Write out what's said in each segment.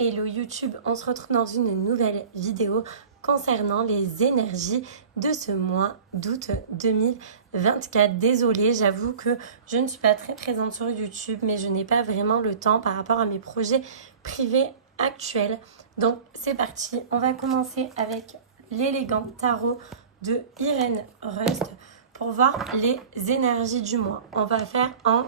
Hello YouTube, on se retrouve dans une nouvelle vidéo concernant les énergies de ce mois d'août 2024. Désolée, j'avoue que je ne suis pas très présente sur YouTube, mais je n'ai pas vraiment le temps par rapport à mes projets privés actuels. Donc c'est parti, on va commencer avec l'élégant tarot de Irène Rust pour voir les énergies du mois. On va faire en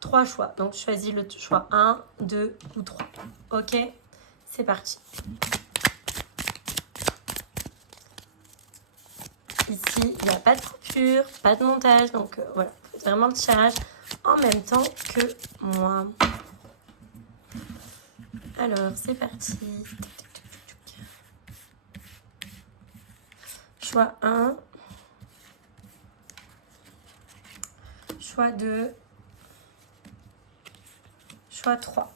3 choix. Donc, choisis le choix 1, 2 ou 3. Ok, c'est parti. Ici, il n'y a pas de coupure, pas de montage. Donc, voilà, faites vraiment le tirage en même temps que moi. Alors, c'est parti. Choix 1. Choix 2. Choix 3.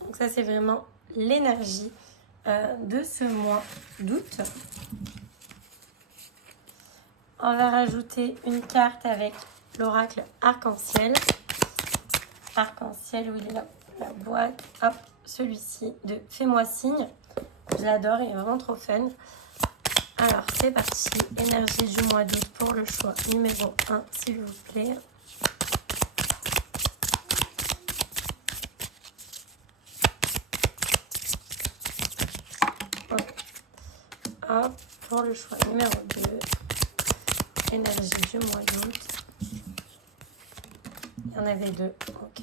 Donc ça, c'est vraiment l'énergie de ce mois d'août. On va rajouter une carte avec l'oracle arc-en-ciel. Arc-en-ciel, où il est là, la boîte. Hop, celui-ci de Fais-moi signe. Je l'adore, il est vraiment trop fun. Alors, c'est parti. Énergie du mois d'août pour le choix numéro 1, s'il vous plaît. Hop, pour le choix numéro 2, énergie du mois d'août. Il y en avait 2, ok.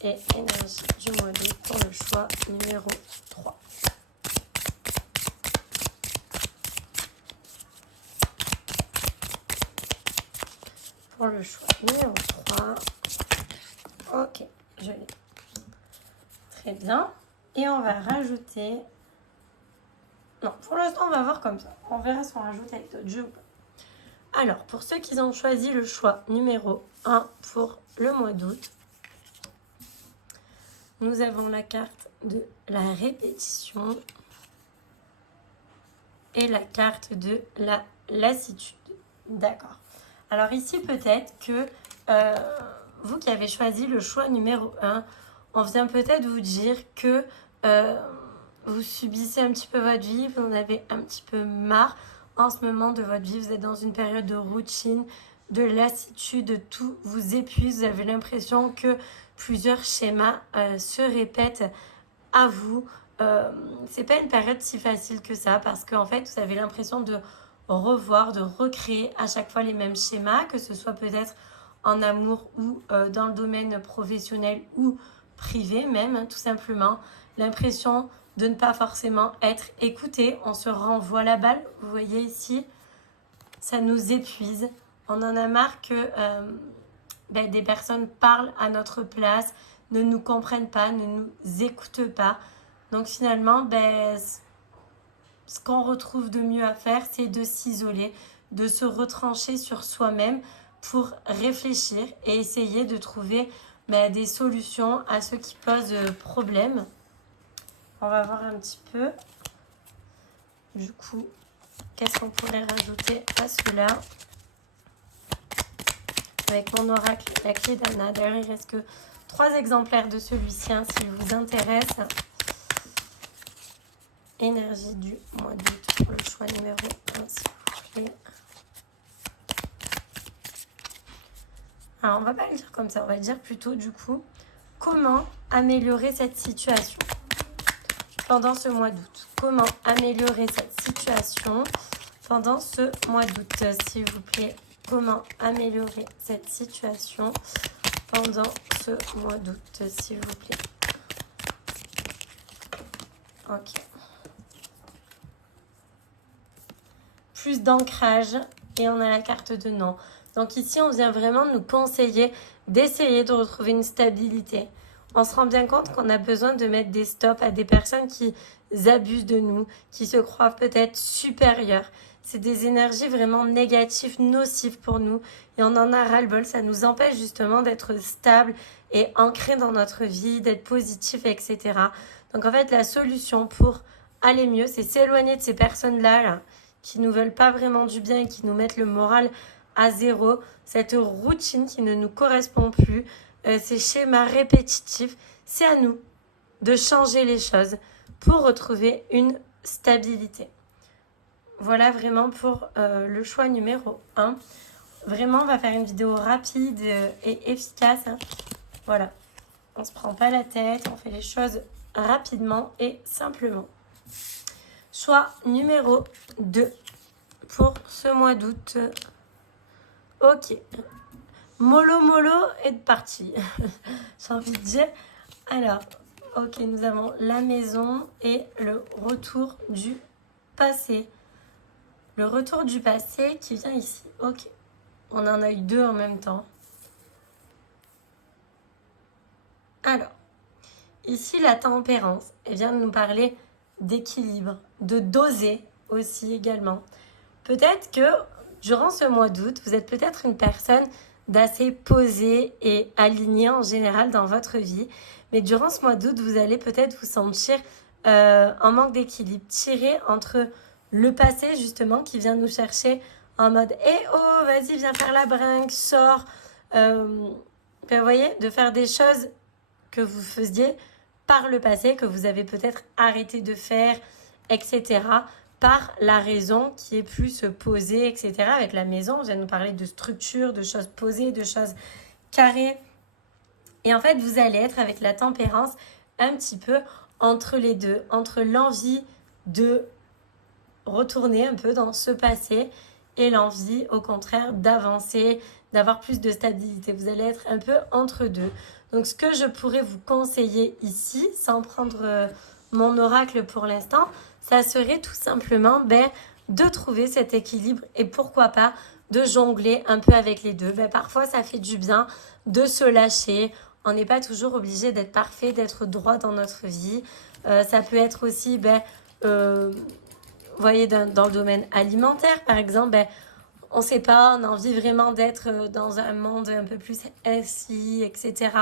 Et énergie du mois d'août pour le choix numéro 3. Pour le choix numéro 3, ok, je l'ai. Très bien. Et on va rajouter... Non, pour l'instant, on va voir comme ça. On verra si on rajoute avec d'autres jeux ou pas. Alors, pour ceux qui ont choisi le choix numéro 1 pour le mois d'août, nous avons la carte de la répétition et la carte de la lassitude. D'accord. Alors ici, peut-être que vous qui avez choisi le choix numéro 1, on vient peut-être vous dire que vous subissez un petit peu votre vie, vous en avez un petit peu marre en ce moment de votre vie, vous êtes dans une période de routine, de lassitude, tout vous épuise, vous avez l'impression que plusieurs schémas se répètent à vous. C'est pas une période si facile que ça parce qu'en fait vous avez l'impression de revoir, de recréer à chaque fois les mêmes schémas, que ce soit peut-être en amour ou dans le domaine professionnel ou privé même, hein, tout simplement. L'impression de ne pas forcément être écouté, on se renvoie la balle, vous voyez ici, ça nous épuise. On en a marre que des personnes parlent à notre place, ne nous comprennent pas, ne nous écoutent pas. Donc finalement, ce qu'on retrouve de mieux à faire, c'est de s'isoler, de se retrancher sur soi-même pour réfléchir et essayer de trouver des solutions à ce qui pose problème. On va voir un petit peu. Du coup, qu'est-ce qu'on pourrait rajouter à cela? Avec mon oracle, la clé d'Anna. D'ailleurs, il reste que 3 exemplaires de celui-ci, hein, s'il vous intéresse. Énergie du mois d'août pour le choix numéro 1, s'il vous plaît. Alors, on ne va pas le dire comme ça, on va le dire plutôt, du coup, comment améliorer cette situation pendant ce mois d'août. Comment améliorer cette situation pendant ce mois d'août, s'il vous plaît. Comment améliorer cette situation pendant ce mois d'août, s'il vous plaît. Ok. Plus d'ancrage et on a la carte de non. Donc ici, on vient vraiment nous conseiller d'essayer de retrouver une stabilité. On se rend bien compte qu'on a besoin de mettre des stops à des personnes qui abusent de nous, qui se croient peut-être supérieures. C'est des énergies vraiment négatives, nocives pour nous. Et on en a ras-le-bol. Ça nous empêche justement d'être stable et ancré dans notre vie, d'être positif, etc. Donc en fait, la solution pour aller mieux, c'est s'éloigner de ces personnes-là, qui ne nous veulent pas vraiment du bien et qui nous mettent le moral à zéro. Cette routine qui ne nous correspond plus, ces schémas répétitifs, c'est à nous de changer les choses pour retrouver une stabilité. Voilà vraiment pour le choix numéro 1. Vraiment, on va faire une vidéo rapide et efficace. Voilà, on ne se prend pas la tête, on fait les choses rapidement et simplement. Choix numéro 2 pour ce mois d'août. Ok, mollo est de parti, j'ai envie de dire. Alors, ok, nous avons la maison et le retour du passé. Le retour du passé qui vient ici. Ok, on en a eu 2 en même temps. Alors, ici, la tempérance, elle vient de nous parler d'équilibre, de doser aussi également. Peut-être que durant ce mois d'août, vous êtes peut-être une personne d'assez posée et alignée en général dans votre vie. Mais durant ce mois d'août, vous allez peut-être vous sentir en manque d'équilibre, tiré entre le passé justement qui vient nous chercher en mode « Eh oh, vas-y, viens faire la brinque, sors ». Vous voyez, de faire des choses que vous faisiez par le passé, que vous avez peut-être arrêté de faire, etc. par la raison qui est plus posée, etc. Avec la maison, on vient nous parler de structure, de choses posées, de choses carrées. Et en fait, vous allez être avec la tempérance un petit peu entre les deux, entre l'envie de retourner un peu dans ce passé et l'envie, au contraire, d'avancer, d'avoir plus de stabilité. Vous allez être un peu entre deux. Donc, ce que je pourrais vous conseiller ici, sans prendre mon oracle pour l'instant, ça serait tout simplement de trouver cet équilibre et pourquoi pas de jongler un peu avec les deux. Parfois, ça fait du bien de se lâcher. On n'est pas toujours obligé d'être parfait, d'être droit dans notre vie. Ça peut être aussi, vous voyez, dans le domaine alimentaire, par exemple, on ne sait pas, on a envie vraiment d'être dans un monde un peu plus healthy, etc.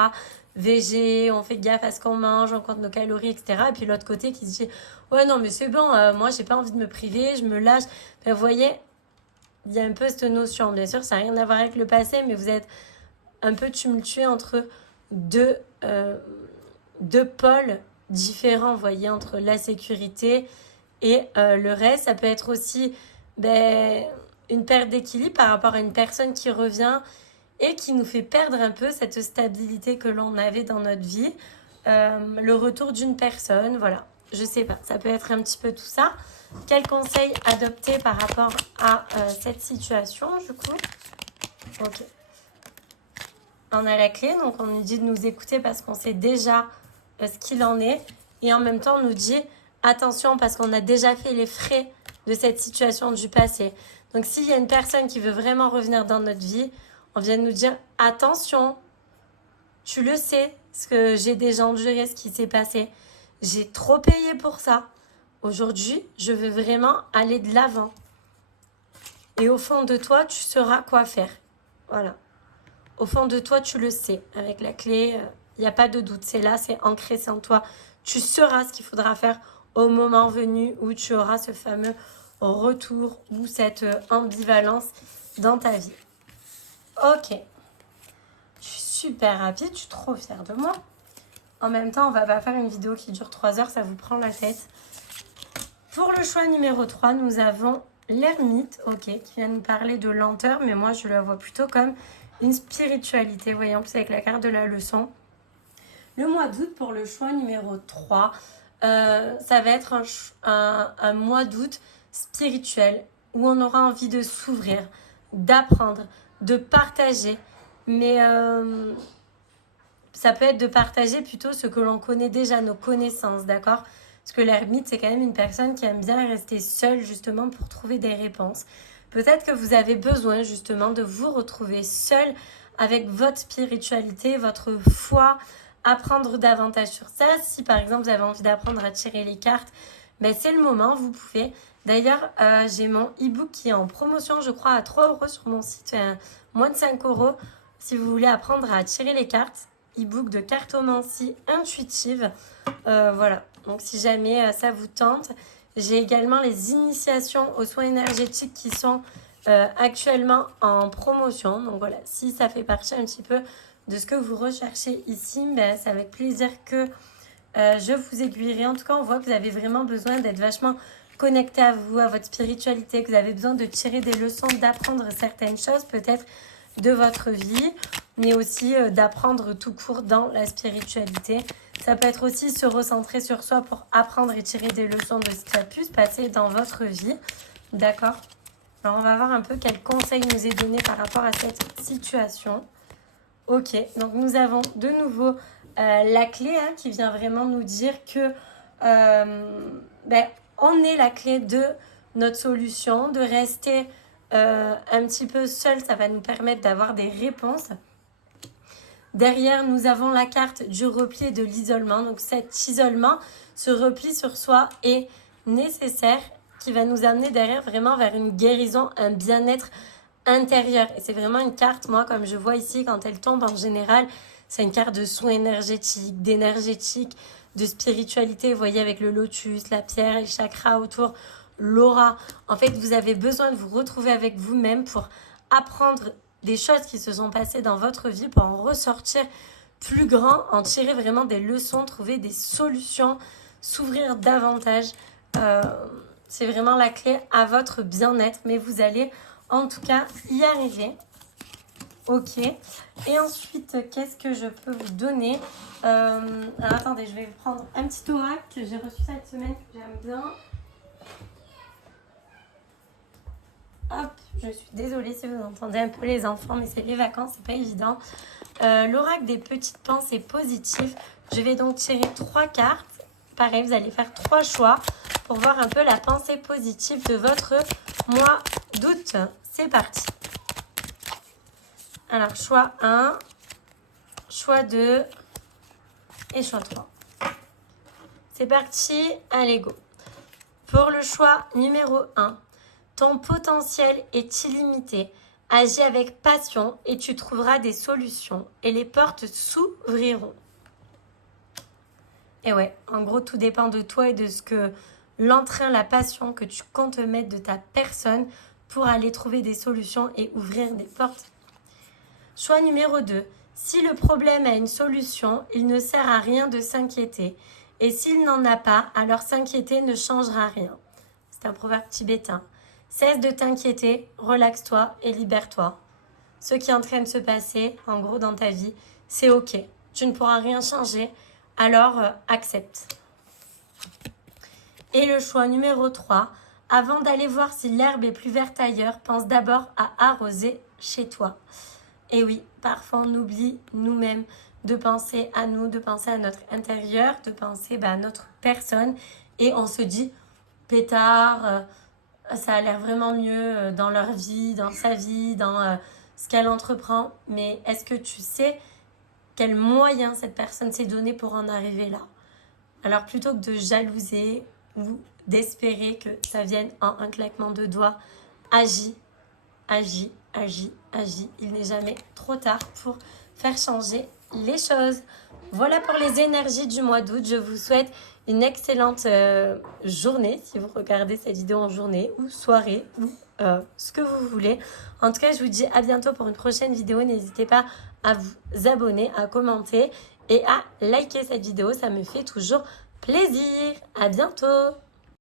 Végé, on fait gaffe à ce qu'on mange, on compte nos calories, etc. Et puis l'autre côté qui se dit, ouais, non, mais c'est bon, moi, j'ai pas envie de me priver, je me lâche. Vous voyez, il y a un peu cette notion. Bien sûr, ça n'a rien à voir avec le passé, mais vous êtes un peu tumultué entre deux pôles différents, vous voyez, entre la sécurité et le reste. Ça peut être aussi une perte d'équilibre par rapport à une personne qui revient et qui nous fait perdre un peu cette stabilité que l'on avait dans notre vie. Le retour d'une personne, voilà. Je sais pas, ça peut être un petit peu tout ça. Quel conseil adopter par rapport à cette situation, du coup? Ok. On a la clé, donc on nous dit de nous écouter parce qu'on sait déjà ce qu'il en est. Et en même temps, on nous dit attention parce qu'on a déjà fait les frais de cette situation du passé. Donc s'il y a une personne qui veut vraiment revenir dans notre vie, on vient de nous dire attention, tu le sais, ce que j'ai déjà enduré, ce qui s'est passé. J'ai trop payé pour ça. Aujourd'hui, je veux vraiment aller de l'avant. Et au fond de toi, tu sauras quoi faire. Voilà. Au fond de toi, tu le sais. Avec la clé, il n'y a pas de doute. C'est là, c'est ancré, c'est en toi. Tu sauras ce qu'il faudra faire au moment venu où tu auras ce fameux retour ou cette ambivalence dans ta vie. Ok. Je suis super rapide, je suis trop fière de moi. En même temps, on va pas faire une vidéo qui dure 3 heures, ça vous prend la tête. Pour le choix numéro 3, nous avons l'ermite, ok, qui vient nous parler de lenteur, mais moi je la vois plutôt comme une spiritualité, voyons plus avec la carte de la leçon. Le mois d'août pour le choix numéro 3, ça va être un mois d'août spirituel où on aura envie de s'ouvrir, d'apprendre, de partager, mais ça peut être de partager plutôt ce que l'on connaît déjà, nos connaissances, d'accord ? Parce que l'ermite, c'est quand même une personne qui aime bien rester seule justement pour trouver des réponses. Peut-être que vous avez besoin justement de vous retrouver seul avec votre spiritualité, votre foi, apprendre davantage sur ça. Si par exemple vous avez envie d'apprendre à tirer les cartes, c'est le moment, vous pouvez. D'ailleurs, j'ai mon e-book qui est en promotion, je crois, à 3 € sur mon site, moins de 5 € si vous voulez apprendre à tirer les cartes. E-book de cartomancie intuitive. Voilà, donc si jamais ça vous tente. J'ai également les initiations aux soins énergétiques qui sont actuellement en promotion. Donc voilà, si ça fait partie un petit peu de ce que vous recherchez ici, c'est avec plaisir que je vous aiguillerai. En tout cas, on voit que vous avez vraiment besoin d'être vachement connecté à vous, à votre spiritualité, que vous avez besoin de tirer des leçons, d'apprendre certaines choses peut-être de votre vie, mais aussi d'apprendre tout court dans la spiritualité. Ça peut être aussi se recentrer sur soi pour apprendre et tirer des leçons de ce qui a pu se passer dans votre vie. D'accord? Alors, on va voir un peu quel conseil nous est donné par rapport à cette situation. Ok, donc nous avons de nouveau la clé qui vient vraiment nous dire que on est la clé de notre solution, de rester un petit peu seul, ça va nous permettre d'avoir des réponses. Derrière, nous avons la carte du repli et de l'isolement. Donc cet isolement, ce repli sur soi est nécessaire, qui va nous amener derrière vraiment vers une guérison, un bien-être intérieur. Et c'est vraiment une carte, moi, comme je vois ici, quand elle tombe en général, c'est une carte de soin énergétique, d'énergétique, de spiritualité. Vous voyez, avec le lotus, la pierre, les chakras autour, l'aura. En fait, vous avez besoin de vous retrouver avec vous-même pour apprendre des choses qui se sont passées dans votre vie, pour en ressortir plus grand, en tirer vraiment des leçons, trouver des solutions, s'ouvrir davantage. C'est vraiment la clé à votre bien-être, mais vous allez en tout cas y arriver. Ok. Et ensuite, qu'est-ce que je peux vous donner? Alors attendez, je vais prendre un petit oracle que j'ai reçu cette semaine, que j'aime bien. Hop, je suis désolée si vous entendez un peu les enfants, mais c'est les vacances, c'est pas évident. L'oracle des petites pensées positives. Je vais donc tirer 3 cartes. Pareil, vous allez faire 3 choix pour voir un peu la pensée positive de votre mois d'août. C'est parti. Alors, choix 1, choix 2 et choix 3. C'est parti, allez go. Pour le choix numéro 1, ton potentiel est illimité. Agis avec passion et tu trouveras des solutions et les portes s'ouvriront. Et ouais, en gros, tout dépend de toi et de ce que l'entrain, la passion que tu comptes mettre de ta personne pour aller trouver des solutions et ouvrir des portes. Choix numéro 2. Si le problème a une solution, il ne sert à rien de s'inquiéter. Et s'il n'en a pas, alors s'inquiéter ne changera rien. C'est un proverbe tibétain. Cesse de t'inquiéter, relaxe-toi et libère-toi. Ce qui est en train de se passer, en gros, dans ta vie, c'est ok. Tu ne pourras rien changer, alors accepte. Et le choix numéro 3, avant d'aller voir si l'herbe est plus verte ailleurs, pense d'abord à arroser chez toi. Et oui, parfois on oublie nous-mêmes de penser à nous, de penser à notre intérieur, de penser à notre personne. Et on se dit, pétard, ça a l'air vraiment mieux dans leur vie, dans sa vie, dans ce qu'elle entreprend. Mais est-ce que tu sais quels moyens cette personne s'est donné pour en arriver là? Alors plutôt que de jalouser ou d'espérer que ça vienne en un claquement de doigts, agis, agis, agis, agis. Il n'est jamais trop tard pour faire changer les choses. Voilà pour les énergies du mois d'août. Je vous souhaite une excellente journée si vous regardez cette vidéo en journée ou soirée ou ce que vous voulez. En tout cas, je vous dis à bientôt pour une prochaine vidéo. N'hésitez pas à vous abonner, à commenter et à liker cette vidéo. Ça me fait toujours plaisir. À bientôt.